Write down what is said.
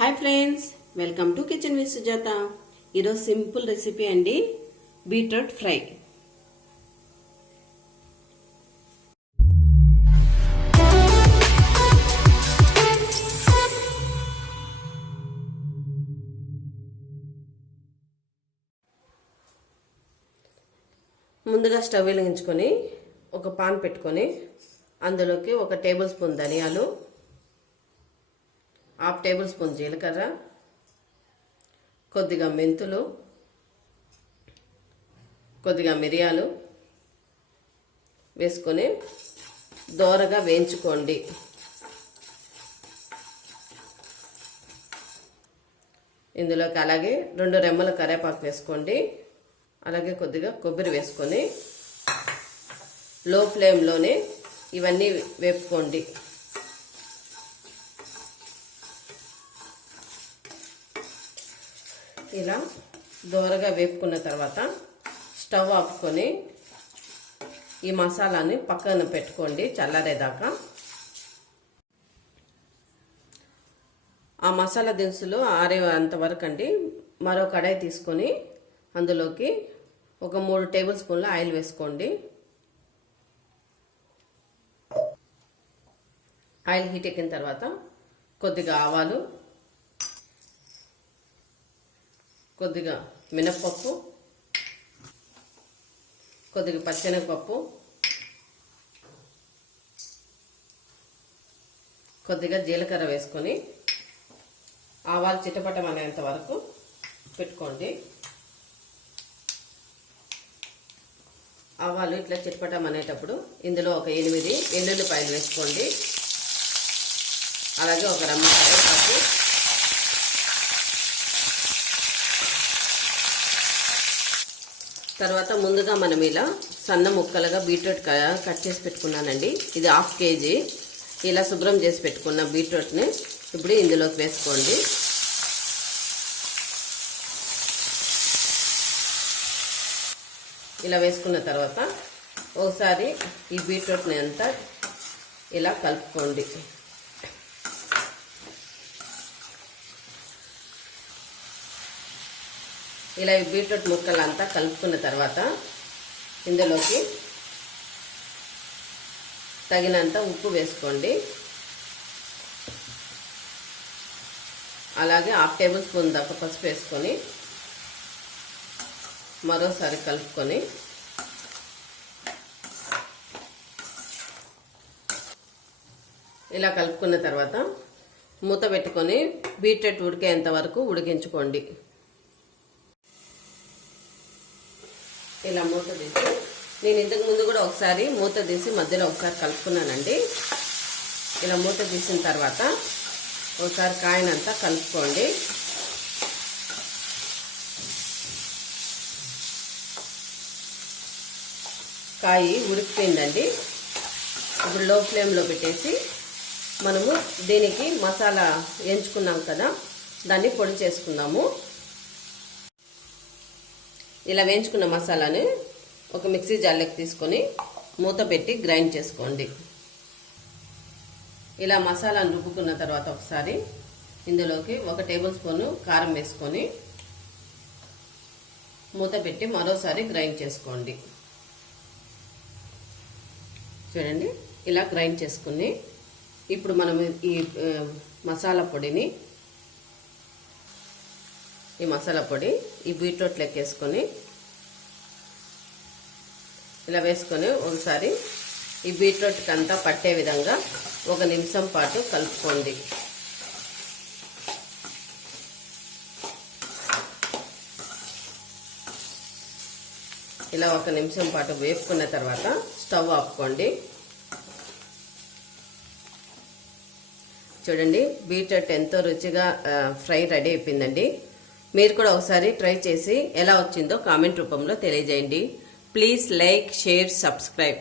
Hi friends welcome to kitchen with Sujatha. ఈరోజు simple recipe అండి beetroot fry. ముందుగా stove వెలిగించుకొని ఒక పాన్ పెట్టుకొని అందులోకి ఒక టేబుల్ స్పూన్ ధనియాలు హాఫ్ టేబుల్ స్పూన్ జీలకర్ర కొద్దిగా మెంతులు కొద్దిగా మిరియాలు వేసుకొని దోరగా వేయించుకోండి. ఇందులోకి అలాగే రెండు రెమ్మల కరేపాకు వేసుకోండి. అలాగే కొద్దిగా కొబ్బరి వేసుకొని లో ఫ్లేమ్లోనే ఇవన్నీ వేపుకోండి. ఇలా దోరగా వేపుకున్న తర్వాత స్టవ్ ఆపుకొని ఈ మసాలాని పక్కన పెట్టుకోండి చల్లారేదాకా. ఆ మసాలా దినుసులు ఆరే అంతవరకు అండి. మరో కడాయి తీసుకొని అందులోకి ఒక మూడు టేబుల్ స్పూన్ల ఆయిల్ వేసుకోండి. ఆయిల్ హీట్ ఎక్కిన తర్వాత కొద్దిగా ఆవాలు కొద్దిగా మినప్పప్పు కొద్దిగా పచ్చెనగపప్పు కొద్దిగా జీలకర్ర వేసుకొని ఆవాలు చిటపటం అనేంత వరకు పెట్టుకోండి. ఆవాలు ఇట్లా చిటపటం అనేటప్పుడు ఇందులో ఒక ఎనిమిది ఎల్లుల్లిపాయలు వేసుకోండి. అలాగే ఒక రమ్మ కరివేపాకు తర్వాత ముందుగా మనం ఇలా సన్న ముక్కలుగా బీట్రూట్ కట్ చేసి పెట్టుకున్నానండి. ఇది హాఫ్ కేజీ. ఇలా శుభ్రం చేసి పెట్టుకున్న బీట్రూట్ని ఇప్పుడు ఇందులోకి వేసుకోండి. ఇలా వేసుకున్న తర్వాత ఒకసారి ఈ బీట్రూట్ని అంతా ఇలా కలుపుకోండి. ఇలా ఈ బీట్రూట్ ముక్కలు అంతా కలుపుకున్న తర్వాత ఇందులోకి తగినంత ఉప్పు వేసుకోండి. అలాగే హాఫ్ టేబుల్ స్పూన్ దాకా పసుపు వేసుకొని మరోసారి కలుపుకొని ఇలా కలుపుకున్న తర్వాత మూత పెట్టుకొని బీట్రూట్ ఉడికేంత వరకు ఉడికించుకోండి. ఇలా మూత తీసి నేను ఇంతకు ముందు కూడా ఒకసారి మూత తీసి మధ్యలో ఒకసారి కలుపుకున్నానండి. ఇలా మూత తీసిన తర్వాత ఒకసారి కాయనంతా కలుపుకోండి. కాయ ఉడికిపోయిందండి. ఇప్పుడు లో ఫ్లేమ్లో పెట్టేసి మనము దీనికి మసాలా ఎంచుకున్నాం కదా దాన్ని పొడి చేసుకుందాము. ఇలా వేయించుకున్న మసాలాని ఒక మిక్సీ జార్లోకి తీసుకొని మూత పెట్టి గ్రైండ్ చేసుకోండి. ఇలా మసాలాను రుబ్బుకున్న తర్వాత ఒకసారి ఇందులోకి ఒక టేబుల్ స్పూను కారం వేసుకొని మూత పెట్టి మరోసారి గ్రైండ్ చేసుకోండి. చూడండి ఇలా గ్రైండ్ చేసుకుని ఇప్పుడు మనం ఈ మసాలా పొడిని ఈ మసాలా పొడి ఈ బీట్రూట్ లెక్కేసుకొని ఇలా వేసుకొని ఒకసారి ఈ బీట్రూట్కి అంతా పట్టే విధంగా ఒక నిమిషం పాటు కలుపుకోండి. ఇలా ఒక నిమిషం పాటు వేపుకున్న తర్వాత స్టవ్ ఆపుకోండి. చూడండి బీట్రూట్ ఎంతో రుచిగా ఫ్రై రెడీ అయిపోయిందండి. మీరు కూడా ఒకసారి ట్రై చేసి ఎలా వచ్చిందో కామెంట్ రూపంలో తెలియజేయండి. Please like share subscribe.